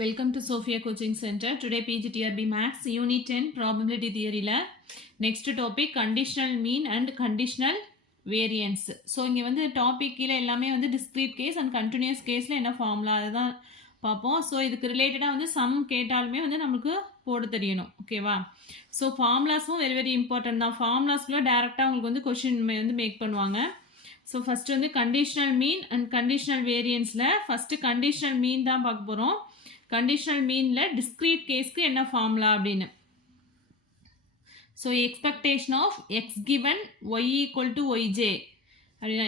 Welcome to Sophia Coaching Center. Today PGTRB Max Unit 10 Probability Theory la next topic conditional mean and conditional variance. So இங்க வந்து topic கீழே எல்லாமே வந்து discrete case and continuous caseல என்ன formula அதுதான் பார்ப்போம். So இதுக்கு ரிலேட்டடாக வந்து சம் கேட்டாலுமே வந்து நமக்கு போட தெரியணும். ஓகேவா? ஸோ ஃபார்முலாஸும் வெரி வெரி இம்பார்ட்டன்ட் தான். ஃபார்முலாஸ்க்குள்ள டேரெக்டாக உங்களுக்கு வந்து கொஷின் வந்து மேக் பண்ணுவாங்க. ஸோ ஃபஸ்ட்டு வந்து கண்டிஷனல் மீன் அண்ட் கண்டிஷனல் வேரியன்ஸில் ஃபஸ்ட்டு கண்டிஷனல் மீன் தான் பார்க்க போகிறோம். கண்டிஷனல் மீனில் டிஸ்க்ரீட் கேஸ்க்கு என்ன ஃபார்முலா அப்படின்னு. So expectation of X given Y equal to Y J அப்படின்னா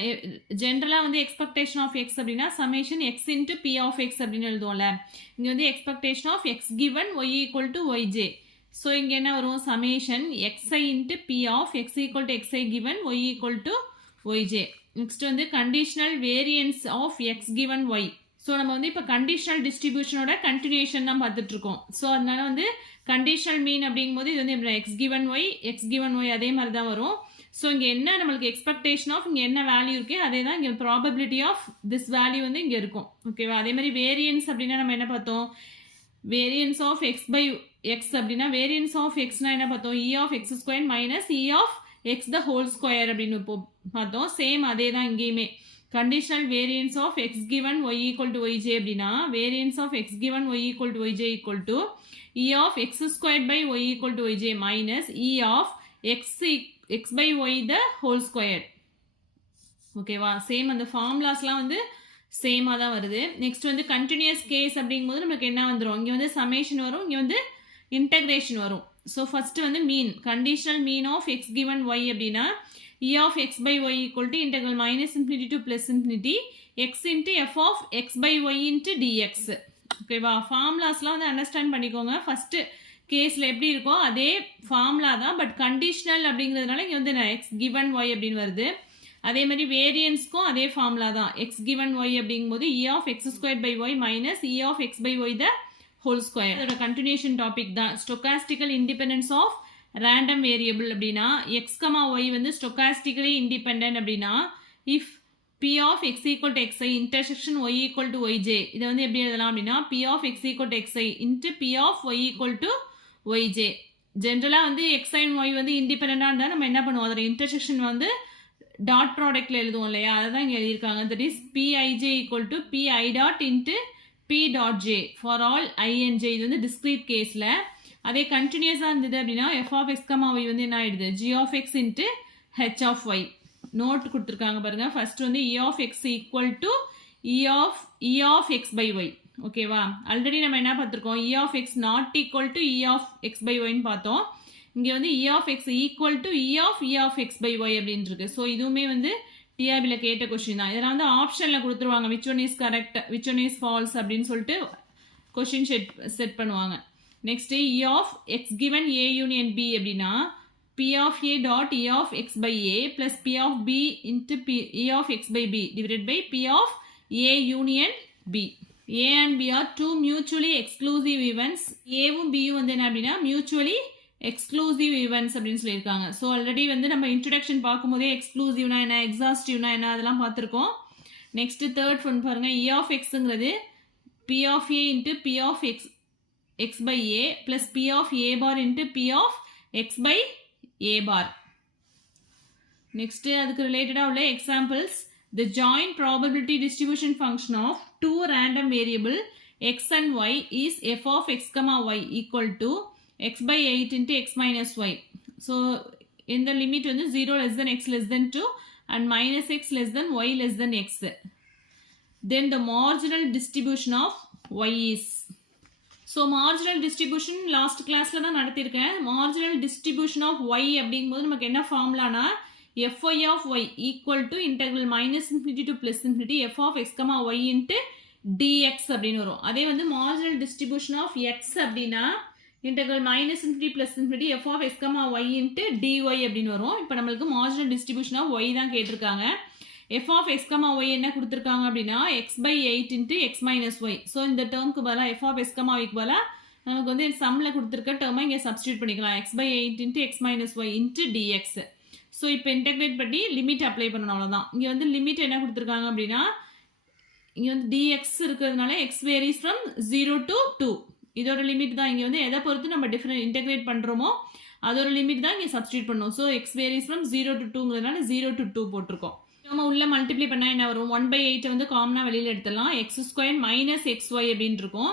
ஜென்ரலாக வந்து எக்ஸ்பெக்டேஷன் ஆஃப் எக்ஸ் அப்படின்னா summation X into P of X அப்படின்னு எழுதுவோம்ல. இங்கே வந்து expectation of X given Y equal to Y J. So இங்கே என்ன வரும்? Summation X I into P of X equal to X I given Y equal to Y J. Next வந்து conditional variance of X given Y. So நம்ம வந்து இப்போ conditional டிஸ்ட்ரிபியூஷனோட continuation தான் பார்த்துட்டு இருக்கோம். ஸோ அதனால வந்து கண்டிஷனல் மீன் அப்படிங்கும்போது இது வந்து எக்ஸ் கிவன் ஒய் அதே மாதிரி தான் வரும். ஸோ இங்கே என்ன நம்மளுக்கு எக்ஸ்பெக்டேஷன் ஆஃப் இங்கே என்ன வேல்யூ இருக்கு அதே தான் இங்கே ப்ராபபிலிட்டி ஆஃப் திஸ் வேல்யூ வந்து இங்கே இருக்கும். ஓகேவா? அதே மாதிரி வேரியன்ஸ் அப்படின்னா நம்ம என்ன பார்த்தோம்? Variance of X by X அப்படின்னா வேரியன்ஸ் ஆஃப் எக்ஸ்னா என்ன பார்த்தோம்? E of X square minus E of X the whole square அப்படின்னு இப்போ பார்த்தோம். சேம் அதே தான் இங்கேயுமே. Conditional variance of x given y equal to yj அப்படின்னா variance of x given y equal to yj equal to e of x squared by y equal to yj minus e of x by y the whole squared. ஓகேவா? Same அந்த ஃபார்முலாஸ்லாம் வந்து சேமாக தான் வருது. Next வந்து continuous case அப்படிங்கும்போது நமக்கு என்ன வந்துடும்? இங்கே வந்து சமேஷன் வரும், இங்கே வந்து இன்டகிரேஷன் வரும். ஸோ ஃபஸ்ட்டு வந்து mean conditional mean of X given Y அப்படின்னா e of x by y equal to integral minus infinity to plus infinity x into f of x by y into dx. ஓகேவா? ஃபார்முலாஸ்லாம் வந்து understand பண்ணிக்கோங்க. First கேஸில் எப்படி இருக்கோ அதே formula தான், but conditional அப்படிங்கிறதுனால இங்கே வந்து எக்ஸ் கிவன் ஒய் அப்படின்னு வருது. அதே மாதிரி வேரியன்ஸ்க்கும் அதே ஃபார்முலா தான். எக்ஸ் கிவன் ஒய் அப்படிங்கும்போது E of X square by Y minus E of X by Y the whole square. அதோட கண்டினியூஷன் டாபிக் தான். Stochastical independence of random variable அப்படின்னா எக்ஸ் கமா ஒய் வந்து ஸ்டொகாஸ்டிக்கலி இண்டிபெண்டன்ட் அப்படின்னா if P of X equal to X I intersection Y equal to Y J. இதை வந்து எப்படி எழுதலாம் அப்படின்னா P of X equal to X I into P of Y equal to Y J. ஜென்ரலாக வந்து எக்ஸ் அண்ட் ஒய் வந்து இண்டிபெண்டாக இருந்தால் நம்ம என்ன பண்ணுவோம்? அதோட இன்டர்செக்ஷன் வந்து டாட் ப்ராடக்ட்ல எழுதுவோம் இல்லையா? அதை தான் இங்கே எழுதியிருக்காங்க. That is P I J equal to P I dot into P dot J for all I N J. இது வந்து டிஸ்க்ரீட் கேஸில். அதே கண்டினியூஸாக இருந்தது அப்படின்னா F of X comma Y வந்து என்ன ஆயிடுது? G of X into H of Y. Note கொடுத்துருக்காங்க பாருங்க. ஃபர்ஸ்ட் வந்து E of X equal to E of X by Y. ஓகேவா? ஆல்ரெடி நம்ம என்ன பார்த்துருக்கோம்? E of X not equal to E of X by ஒய்ன்னு பார்த்தோம். இங்கே வந்து E of X equal to E of X by Y அப்படின்னு இருக்கு. ஸோ இதுவுமே வந்து டிஆர்பியில் கேட்ட கொஸ்டின் தான். இதெல்லாம் வந்து ஆப்ஷனில் கொடுத்துருவாங்க. Which one is correct, which one is false அப்படின்னு சொல்லிட்டு கொஸ்டின் செட் பண்ணுவாங்க. Next E of X given A union B அப்படின்னா P of A dot E of X by A plus P of B into P E of X by B divided by P of A union B. A and B are two mutually exclusive events. ஏவும் பியும் வந்து என்ன அப்படின்னா mutually exclusive events அப்படின்னு சொல்லியிருக்காங்க. So already வந்து நம்ம introduction பார்க்கும்போதே எக்ஸ்க்ளூசிவ்னா என்ன, எக்ஸாஸ்டிவ்னா என்ன அதெல்லாம் பார்த்துருக்கோம். நெக்ஸ்ட் தேர்ட் ஒன் பாருங்க. இ ஆஃப் எக்ஸுங்கிறது P of A into P of x by a plus p of a bar into p of x by a bar. Next அதுக்கு ரிலேட்டடா உள்ள examples. The joint probability distribution function of two random variable x and y is f of x comma y equal to x by 8 into x minus y. So in the limit வந்து 0 less than x less than 2 and minus x less than y less than x. Then the marginal distribution of y is. So marginal distribution last கிளாஸில் தான் நடத்தியிருக்கேன். Marginal distribution of Y அப்படிங்கும்போது நமக்கு என்ன ஃபார்முலானா F Y of Y equal to integral minus infinity to plus infinity F of X comma Y into dx அப்படின்னு வரும். அதே வந்து மார்ஜினல் டிஸ்ட்ரிபியூஷன் ஆஃப் எக்ஸ் அப்படின்னா integral minus infinity plus infinity F of X comma Y into dy அப்படின்னு வரும். இப்போ நம்மளுக்கு marginal distribution of y தான் கேட்டிருக்காங்க. F of X comma y என்ன கொடுத்துருக்காங்க அப்படின்னா x by 8 into x minus y. So இந்த டேர்முக்கு பதிலாக எஃப் ஆஃப் எக்ஸ் கமா ஒய்க்கு பதிலாக நமக்கு வந்து சம்மில் கொடுத்துருக்க டேர்மை இங்கே சப்ஸ்டியூட் பண்ணிக்கலாம். X by 8 into x minus y into dx. So இப்போ இன்டெகிரேட் பண்ணி லிமிட் அப்ளை பண்ணணும், அவ்வளோதான். இங்கே வந்து லிமிட் என்ன கொடுத்துருக்காங்க அப்படின்னா இங்கே வந்து dx இருக்கிறதுனால x varies from 0 to 2. இதோட லிமிட் தான் இங்கே வந்து எதை பொறுத்து நம்ம டிஃபரெண்ட் இன்டெகிரேட் பண்ணுறோமோ அதோட லிமிட் தான் இங்கே சப்ஸ்டியூட் பண்ணுவோம். So x varies from 0 to 2ங்கிறதுனால 0 to 2 போட்டிருக்கோம். நம்ம உள்ள மல்டிப்ளை பண்ணால் என்ன வரும்? 1/8 வந்து காமனாக வெளியில் எடுத்துடலாம். x ஸ்கொயர் மைனஸ் xy அப்படின்னு இருக்கும்.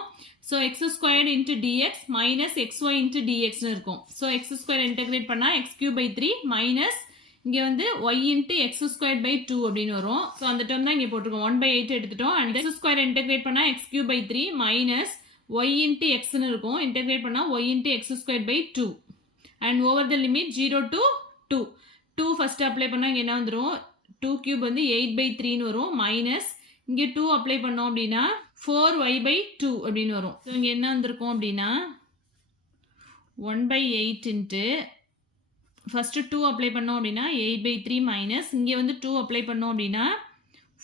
So x square into dx minus xy into dxன்னு இருக்கும். ஸோ x ஸ்கொயர் இன்டெகிரேட் பண்ணால் x³ 3 மைனஸ் இங்கே வந்து y இன்ட்டு x²/2 அப்படின்னு வரும். ஸோ அந்த டேர்ம் தான் இங்கே போட்டிருக்கோம். 1/8 எடுத்துட்டோம். அண்ட் x ஸ்கொயர் இன்டெகிரேட் பண்ணால் x³ 3 மைனஸ் y இன்ட்டு xன்னு இருக்கும். இன்டெகிரேட் பண்ணால் y into x²/2 and over the limit 0 to 2. 2 first apply பண்ணால் இங்கே என்ன வந்துடும்? 2³ வந்து 8/3ன்னு வரும். மைனஸ் இங்கே 2 அப்ளை பண்ணோம் அப்படின்னா 4y/2 அப்படின்னு வரும். ஸோ இங்கே என்ன வந்திருக்கும் அப்படின்னா 1/8 இன்ட்டு ஃபஸ்ட்டு 2 அப்ளை பண்ணோம் அப்படின்னா 8/3 மைனஸ் இங்கே வந்து 2 அப்ளை பண்ணோம் அப்படின்னா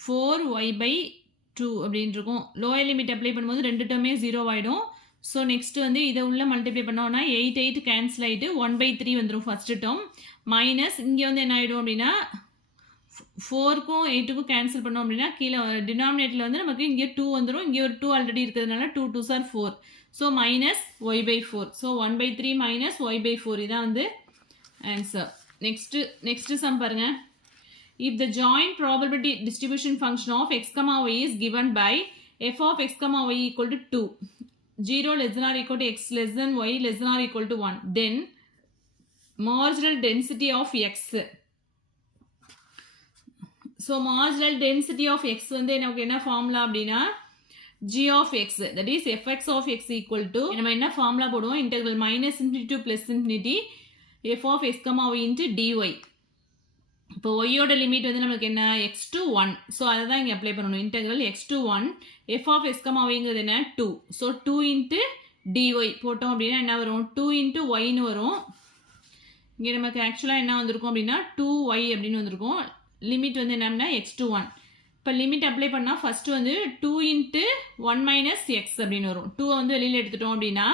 4y/2 அப்படின்னு இருக்கும். லோயர் லிமிட் அப்ளை பண்ணும்போது ரெண்டு டேர்மே 0 ஆகிடும். ஸோ நெக்ஸ்ட் வந்து இதை உள்ள மல்டிப்ளை பண்ணோம்னா 8 கேன்சல் ஆகிட்டு 1/3 வந்துடும் ஃபர்ஸ்ட் டேர்ம். மைனஸ் இங்கே வந்து என்ன ஆகிடும் அப்படின்னா 4க்கும் 8க்கும் கேன்சல் பண்ணோம் அப்படின்னா கீழே டினாமினேட்டில் வந்து நமக்கு இங்கே 2 வந்துடும். இங்கே ஒரு 2 ஆல்ரெடி இருக்கிறதுனால 2 2s are 4. So minus y/4. So 1/3 minus y/4 இதான் வந்து ஆன்சர். நெக்ஸ்ட் சம் பாருங்க. If the joint probability distribution function of x, y is given by f of x, y equal to 2, 0 less than or equal to x less than y less than or equal to 1, then marginal density of x. So marginal density of x வந்து நமக்கு என்ன formula அப்படின்னா g of x, that is fx of x equal to நம்ம என்ன formula போடுவோம்? integral minus infinity to plus infinity f of x, y into dy. இப்போ ஒய்யோட limit வந்து நமக்கு என்ன? x to 1. ஸோ அதை தான் இங்கே அப்ளை பண்ணணும். Integral x to 1 f of x, yங்கிறது என்ன? 2. ஸோ 2 into dy போட்டோம் அப்படின்னா என்ன வரும்? 2 into yன்னு வரும். இங்கே நமக்கு ஆக்சுவலாக என்ன வந்திருக்கும் அப்படின்னா 2y அப்படின்னு வந்திருக்கும். லிமிட் வந்து என்னன்னா x to 1. இப்போ லிமிட் அப்ளை பண்ணால் ஃபஸ்ட்டு வந்து 2 into 1 minus x அப்படின்னு வரும். 2 வந்து வெளியில் எடுத்துட்டோம் அப்படின்னா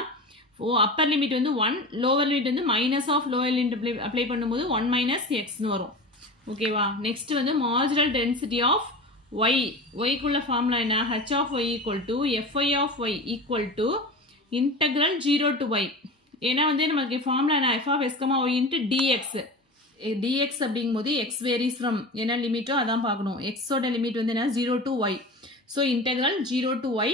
அப்பர் லிமிட் வந்து 1, லோவர் லிமிட் வந்து minus of lower limit apply பண்ணும்போது 1 minus xன்னு வரும். ஓகேவா? நெக்ஸ்ட் வந்து மார்ஜினல் டென்சிட்டி ஆஃப் ஒய். ஒய்க்குள்ள ஃபார்முலா என்ன? h of y equal to fy of y equal to integral 0 to y. ஏன்னா வந்து நமக்கு ஃபார்முலா என்ன? f of x, y into dx. dx அப்படிங்கும்போது x varies from என்ன லிமிட்டோ அதான் பார்க்கணும். xோட லிமிட் வந்து என்ன? 0 to y. So integral 0 to y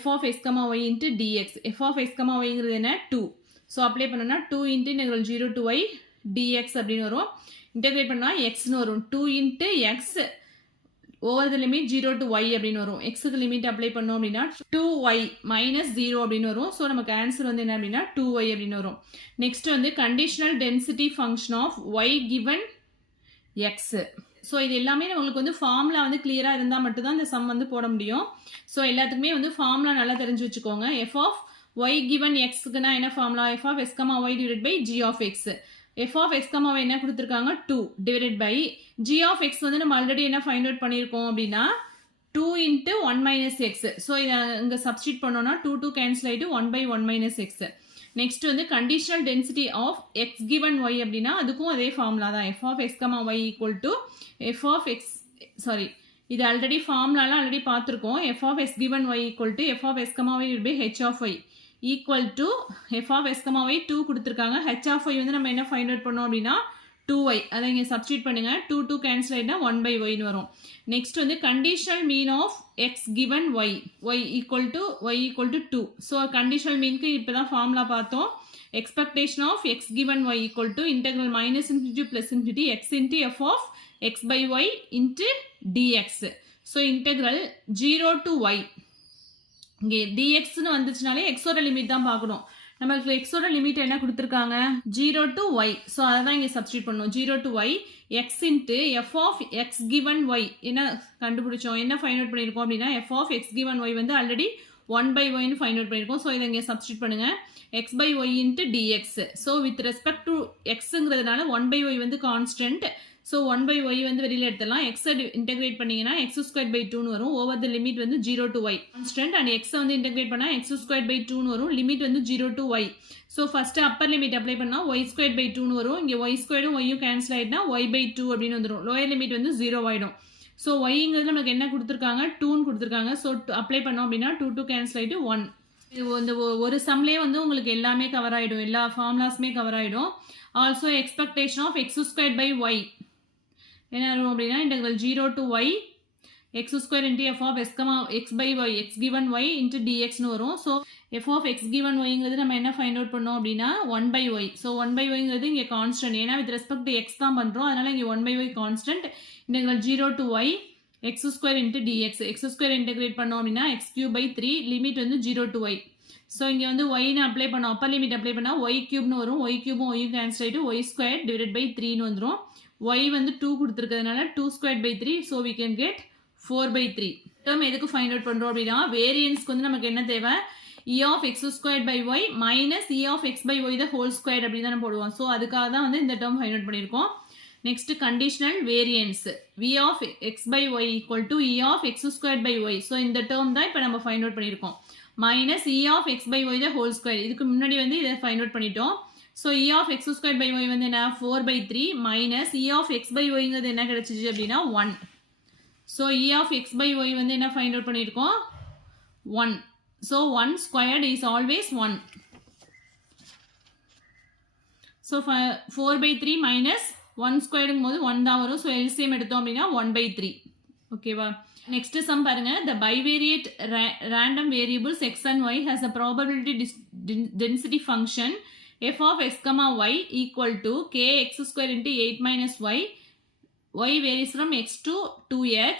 f of x, y into dx. f of x, yங்கிறது என்ன? 2. ஸோ அப்ளை பண்ணோன்னா 2 into integral 0 to y dx அப்படின்னு வரும். இன்டெகிரேட் பண்ணால் எக்ஸ்னு வரும். 2 into x over the limit 0 to y அப்படின்னு வரும். எக்ஸுக்கு லிமிட் அப்ளை பண்ணோம் அப்படின்னா 2y மைனஸ் 0 அப்படின்னு வரும். ஸோ நமக்கு ஆன்சர் வந்து என்ன அப்படின்னா 2y அப்படின்னு வரும். நெக்ஸ்ட் வந்து conditional density function of y given x. So இது எல்லாமே உங்களுக்கு வந்து ஃபார்முலா வந்து கிளியராக இருந்தால் மட்டும்தான் இந்த சம் வந்து போட முடியும். ஸோ எல்லாத்துக்குமே வந்து ஃபார்முலா நல்லா தெரிஞ்சு வச்சுக்கோங்க. f of y given xக்குன்னா என்ன formula? f of x, y divided by g of x. f of x, y என்ன கொடுத்துருக்காங்க? 2 divided by g of x வந்து நம்ம ஆல்ரெடி என்ன ஃபைண்ட் அவுட் பண்ணியிருக்கோம் அப்படின்னா 2 into 1 minus x. ஸோ இதை இங்கே சப்ஸ்டியூட் பண்ணோன்னா 2 கேன்சல் ஆகிட்டு 1/1 minus x. நெக்ஸ்ட் வந்து conditional density of x given y அப்படின்னா அதுக்கும் அதே ஃபார்முலா தான். f of x, y equal to f of x, sorry இது ஆல்ரெடி ஃபார்முலாலாம் ஆல்ரெடி பார்த்துருக்கோம். f of x given y equal to f of x, y divided by h of y equal to f of x, y 2 கொடுத்துருக்காங்க. h of y வந்து நம்ம என்ன find out பண்ணோம் அப்படின்னா 2y. அதை இங்கே சப்ஸ்டியூட் பண்ணுங்க. 2 கேன்சல் ஆகிட்டா 1/yன்னு வரும். நெக்ஸ்ட் வந்து conditional mean of x given y, y equal to 2. So conditional மீனுக்கு இப்போ தான் ஃபார்முலா பார்த்தோம். Expectation of x given y equal to integral minus infinity to plus infinity x into f of x by y into dx. So integral 0 to y. இங்கே dxன்னு வந்துச்சுனாலே எக்ஸோட limit தான் பார்க்கணும். நம்மளுக்கு எக்ஸோட லிமிட் என்ன கொடுத்துருக்காங்க? 0 to y. ஸோ அதை தான் இங்கே சப்ஸ்டியூட் பண்ணணும். 0 to y x into f of x given y என்ன கண்டுபிடிச்சோம்? என்ன ஃபைண்ட் அவுட் பண்ணியிருக்கோம் அப்படின்னா f of x given y வந்து ஆல்ரெடி 1/yன்னு ஃபைண்ட் அவுட் பண்ணியிருக்கோம். ஸோ இதை இங்கே சப்ஸ்டியூட் பண்ணுங்க. x by y into dx. So with respect to எக்ஸுங்கிறதுனால 1/y வந்து கான்ஸ்டன்ட். ஸோ 1/y வந்து வெளியில் எடுத்துடலாம். எக்ஸை இன்டெகிரேட் பண்ணிங்கன்னா x²/2ன்னு வரும். ஓவர் த லிமிட் வந்து 0 to y கான்ஸ்டன்ட். அண்ட் எக்ஸை வந்து இன்டெகிரேட் பண்ணால் x²/2ன்னு வரும். லிமிட் வந்து 0 to y. So first Appar limit apply பண்ணால் y²/2ன்னு வரும். இங்கே y2ம் yயும் கேன்சல் ஆகிட்டுனா y/2 அப்படின்னு வந்துடும். லோயர் லிமிட் வந்து 0 ஆகிடும். ஸோ ஒய்ங்கிறது நமக்கு என்ன கொடுத்துருக்காங்க 2ன்னு கொடுத்துருக்காங்க. ஸோ அப்ளை பண்ணோம் அப்படின்னா 2 கேன்சல் ஆகிட்டு 1. இது இந்த ஒரு சம்லேயே வந்து உங்களுக்கு எல்லாமே கவர் ஆகிடும், எல்லா ஃபார்முலாஸுமே கவர் ஆகிடும். Also expectation of X square by y என்ன வரும் அப்படின்னா integral 0 to y x square into f of s comma x by y x given y into dxன்னு வரும். So f of x given yங்கிறது நம்ம என்ன ஃபைண்ட் அவுட் பண்ணோம் அப்படின்னா 1 by y. So 1 by yங்கிறது இங்கே constant, ஏன்னா வித் ரெஸ்பெக்ட் டு x தான் பண்ணுறோம், அதனால இங்கே 1 by y constant. Integral 0 to y x square into dx, x square integrate பண்ணோம் அப்படின்னா x cube by 3, லிமிட் வந்து 0 to y. ஸோ இங்கே வந்து ஒய்னு அப்ளை பண்ணோம், அப்பர் லிமிட் அப்ளை பண்ணால் ஒய் கியூப்னு வரும், ஒய் கியூபும் ஒய்யும் கேன்சல் ஆகிட்டு ஒய் ஸ்கொயர் டிவைட் பை 3ன்னு வந்துடும். ஒய் வந்து 2 கொடுத்துருக்கிறதுனால 2 square by 3, so we can get 4 by 3. Term எதுக்கு ஃபைண்ட் அவுட் பண்ணுறோம் அப்படின்னா வேரியன்ஸ்க்கு வந்து நமக்கு என்ன தேவை, e of x squared by y minus e of x by y the whole squared அப்படி தான் போடுவோம். ஸோ அதுக்காக தான் வந்து இந்த டேர்ம் ஃபைண்ட் அவுட் பண்ணியிருக்கோம். Next conditional variance v of x by y equal to e of x squared by y. So இந்த term தான் இப்போ நம்ம ஃபைண்ட் அவுட் பண்ணியிருக்கோம். Minus e of x by y the whole square, இதுக்கு முன்னாடி வந்து இதை ஃபைண்ட் அவுட் பண்ணிட்டோம். So e of x squared by y வந்து என்ன 4 by 3 minus e of x by yங்கிறது என்ன கிடைச்சிச்சு அப்படின்னா 1. So e of x by y வந்து என்ன ஃபைண்ட் அவுட் பண்ணியிருக்கோம் 1. So 1 squared is always 1. So 4 by 3 minus 1 ஸ்கொயர்டுங்கும் போது 1 தான் வரும். ஸோ எல்சிஎம் எடுத்தோம் அப்படின்னா 1 by 3. ஓகேவா? நெக்ஸ்ட் சம் பாருங்க. the bivariate random variables x and y has a probability density function f of x comma y equal to kx square into 8 minus y. y varies from x to 2x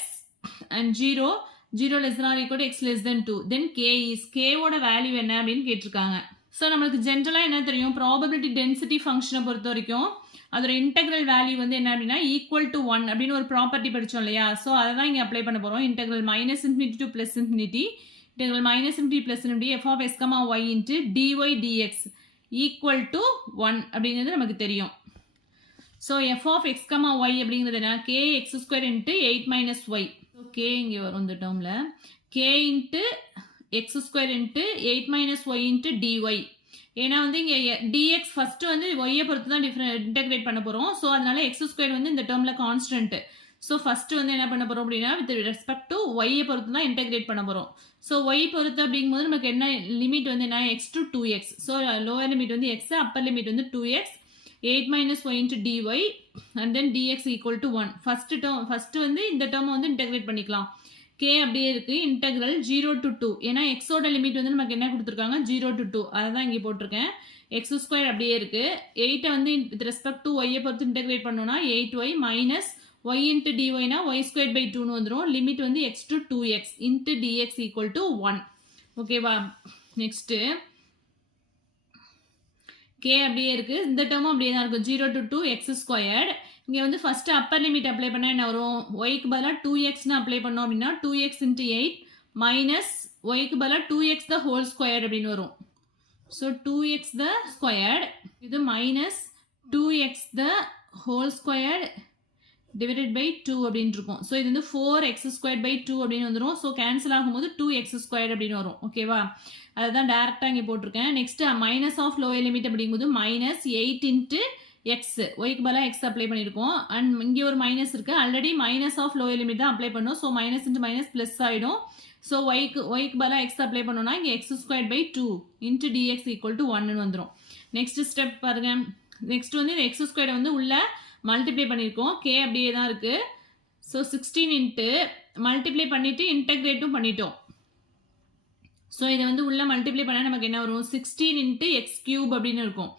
and 0 less than or equal to x less than 2. then k is k ஓட value என்ன அப்படின்னு கேட்டிருக்காங்க. So நம்மளுக்கு ஜென்ரலாக என்ன தெரியும், probability density ஃபங்க்ஷனை பொறுத்த வரைக்கும் அதோட இன்டெக்ரல் வேல்யூ வந்து என்ன அப்படின்னா ஈக்குவல் டு 1 அப்படின்னு ஒரு ப்ராப்பர்ட்டி படித்தோம் இல்லையா. ஸோ அதை தான் இங்கே அப்ளை பண்ண போகிறோம். Integral minus infinity to plus infinity, integral minus infinity plus infinity F of s comma Y into dy dx equal to 1 அப்படிங்கிறது நமக்கு தெரியும். So f of X comma y அப்படிங்கிறது என்ன k x square into 8 minus y. K இங்கே வரும் இந்த டேர்மில் k into x square into 8 minus y into dy. ஏன்னா வந்து இங்கே டிஎக்ஸ் ஃபஸ்ட்டு வந்து ஒய்யை பொறுத்து தான் இன்டெகிரேட் பண்ண போகிறோம். ஸோ அதனால எக்ஸ் ஸ்கொயர் வந்து இந்த டேர்மில் கான்ஸ்டன்ட். ஸோ ஃபஸ்ட்டு வந்து என்ன பண்ண போகிறோம் அப்படின்னா வித் ரெஸ்பெக்ட் டு ஒய்யை பொறுத்து தான் இன்டெகிரேட் பண்ண போகிறோம். ஸோ ஒய் பொறுத்து அப்படிங்கும்போது நமக்கு என்ன லிமிட் வந்து என்ன X to 2x. So lower limit வந்து எக்ஸ், அப்பர் லிமிட் வந்து 2x, 8 minus y into dy and then dx equal to 1. First வந்து இந்த டேர்மை வந்து இன்டெகிரேட் பண்ணிக்கலாம். k அப்படியே இருக்குது, இன்டெக்ரல் 0 to 2. ஏன்னா எக்ஸோட லிமிட் வந்து நமக்கு என்ன கொடுத்துருக்காங்க 0 to 2, அதை தான் இங்கே போட்டிருக்கேன். எக்ஸ் ஸ்கொயர் அப்படியே இருக்குது. 8 வந்து வித் ரெஸ்பெக்ட் டு ஒய்யை பொறுத்து இன்டெகிரேட் பண்ணோன்னா 8y மைனஸ் y into dyனா y ஸ்கொயர் பை 2ன்னு வந்துடும். லிமிட் வந்து X to 2x into dx equal to 1. ஓகேவா? நெக்ஸ்ட்டு k அப்படியே இருக்குது, இந்த டேர்மும் அப்படியே தான் இருக்கும் 0 to 2 x ஸ்கொயர்டு. இங்கே வந்து ஃபஸ்ட்டு அப்பர் லிமிட் அப்ளை பண்ணால் என்ன வரும், ஒய்க்கு பதிலாக 2xன்னு அப்ளை பண்ணோம் அப்படின்னா 2x into 8 மைனஸ் ஒய்க்கு பதிலாக 2x த ஹோல் ஸ்கொயர்டு அப்படின்னு வரும். ஸோ 2x த ஸ்கொயர்டு, இது minus 2x the whole squared divided by 2 அப்படின்னு இருக்கும். ஸோ இது வந்து 4x ஸ்கொயர் பை 2 அப்படின்னு வந்துடும். ஸோ கேன்சல் ஆகும்போது 2x ஸ்கொயர் அப்படின்னு வரும். ஓகேவா? அதை தான் டேரெக்டாக இங்கே போட்டிருக்கேன். Next minus of lower limit அப்படிங்கும்போது மைனஸ் 8 இன்ட்டு எக்ஸ், ஒய்க்கு பதிலாக எக்ஸ் அப்ளை பண்ணியிருக்கோம். அண்ட் இங்கே ஒரு மைனஸ் இருக்குது, already minus of lower limit தான் அப்ளை பண்ணோம். So minus into minus plus ஆகிடும். ஸோ ஒய்க்கு பதிலாக எக்ஸ் அப்ளை பண்ணோன்னா இங்கே X square by 2 into dx equal to 1ன்னு வந்துடும். நெக்ஸ்ட் ஸ்டெப் பாருங்கள். நெக்ஸ்ட் வந்து இந்த எக்ஸ் ஸ்கொயரை வந்து உள்ள மல்டிப்ளை பண்ணியிருக்கோம், கே அப்படியே தான் இருக்குது. ஸோ 16 இன்ட்டு மல்டிப்ளை பண்ணிவிட்டு இன்டெக்ரேட்டும் பண்ணிட்டோம். ஸோ இதை வந்து உள்ள மல்டிப்ளை பண்ணால் நமக்கு என்ன வரும் 16 இன்ட்டு எக்ஸ் கியூப் அப்படின்னு இருக்கும்.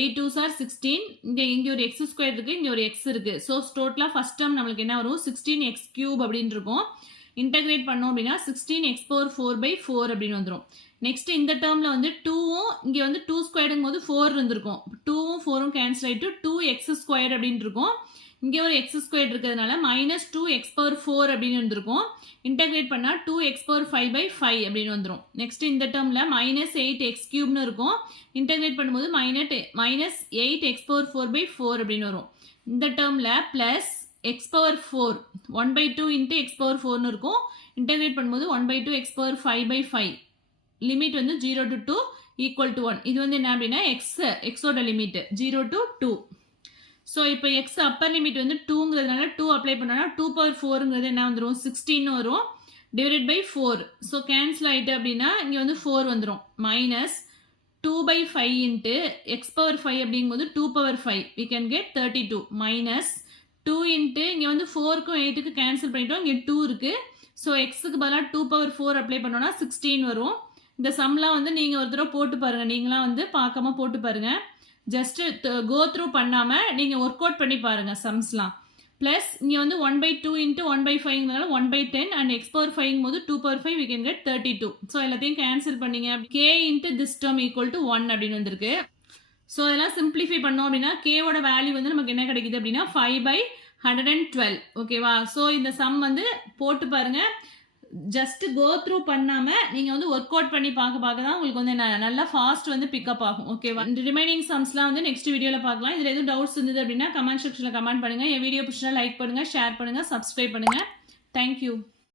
8 2s are 16. இங்கே ஒரு எக்ஸ் ஸ்கொயர் இருக்குது, இங்கே ஒரு எக்ஸ் இருக்குது. ஸோ டோட்டலாக ஃபஸ்ட் டேர்ம் நம்மளுக்கு என்ன வரும் 16 எக்ஸ் கியூப் அப்படின்னு இருக்கும். இன்டெகிரேட் பண்ணோம் அப்படின்னா 16 x power 4 by 4 அப்படின்னு வந்துடும். நெக்ஸ்ட் இந்த டேர்மில் வந்து 2வும் இங்கே வந்து 2 ஸ்கொயர்டுங்கும் போது 4 இருந்திருக்கும். 2வும் 4ம் கேன்சல் ஆகிட்டு 2x ஸ்கொயர் அப்படின்னு இருக்கும். இங்கே ஒரு எக்ஸ் ஸ்கொயர் இருக்கிறதுனால மைனஸ் 2x power 4 அப்படின்னு இருந்திருக்கும். இன்டெகிரேட் பண்ணால் 2x power 5 by 5 அப்படின்னு வந்துடும். நெக்ஸ்ட் இந்த டேர்மில் மைனஸ் 8x கியூப்னு இருக்கும். இன்டெகிரேட் பண்ணும்போது மைனஸ் 8x power 4 by 4 அப்படின்னு வரும். இந்த டேர்மில் plus x power 4 1 by 2 into x power 4னு இருக்கும். இன்டெகிரேட் பண்ணும்போது 1 by 2 x power 5 by 5. Limit வந்து 0 to 2 ஈக்குவல் டு 1. இது வந்து என்ன அப்படின்னா எக்ஸோட லிமிட் 0 to 2. ஸோ இப்போ எக்ஸ் அப்பர் லிமிட் வந்து 2ங்கிறதுனால 2 அப்ளை பண்ணோன்னா 2/4ங்கிறது என்ன வந்துடும் 16 வரும் டிவைடட் பை 4. ஸோ கேன்சல் ஆகிட்டு அப்படின்னா இங்கே வந்து 4 வந்துடும் மைனஸ் 2/5 இன்ட்டு x/5 அப்படிங்கும்போது 2/5 we can get 32 minus 2 into இங்கே வந்து 4க்கும் 8க்கும் கேன்சல் பண்ணிட்டோம் இங்கே 2 இருக்குது. ஸோ எக்ஸுக்கு பதிலாக 2/4 அப்ளை பண்ணோன்னா 16 வரும். இந்த சம்லாம் வந்து நீங்கள் ஒரு தடவை போட்டு பாருங்கள், நீங்களாம் வந்து பார்க்காம போட்டு பாருங்கள். ஜஸ்ட்டு கோ த்ரூ பண்ணாமல் நீங்கள் ஒர்க் அவுட் பண்ணி பாருங்கள் சம்ஸ்லாம். ப்ளஸ் இங்கே வந்து 1/2 இன்ட்டு 1/5ங்கிறதுனால 1/10 அண்ட் x/5 போது 2/5 we can get 32. ஸோ எல்லாத்தையும் கேன்சல் பண்ணிங்க k into this term equal to 1 அப்படின்னு வந்திருக்கு. ஸோ இதெல்லாம் சிம்பிளிஃபை பண்ணோம் அப்படின்னா கேவோட வேல்யூ வந்து நமக்கு என்ன கிடைக்குது அப்படின்னா 5/112. ஓகேவா? ஸோ இந்த சம் வந்து போட்டு பாருங்கள். ஜஸ்ட் கோ த்ரூ பண்ணாமல் நீங்கள் வந்து ஒர்க் அவுட் பண்ணி பார்க்க தான் உங்களுக்கு வந்து நல்லா ஃபாஸ்ட் வந்து பிக்கப் ஆகும். ஓகேவா? ரிமைனிங் சம்ஸ்லாம் வந்து நெக்ஸ்ட் வீடியோவில் பார்க்கலாம். இதில் எதுவும் டவுட்ஸ் இருந்தது அப்படின்னா கமெண்ட் செக்ஷனில் கமெண்ட் பண்ணுங்கள். என் வீடியோ பிடிச்சா லைக் பண்ணுங்கள், ஷேர் பண்ணுங்கள், சப்ஸ்கிரைப் பண்ணுங்கள். தேங்க்யூ.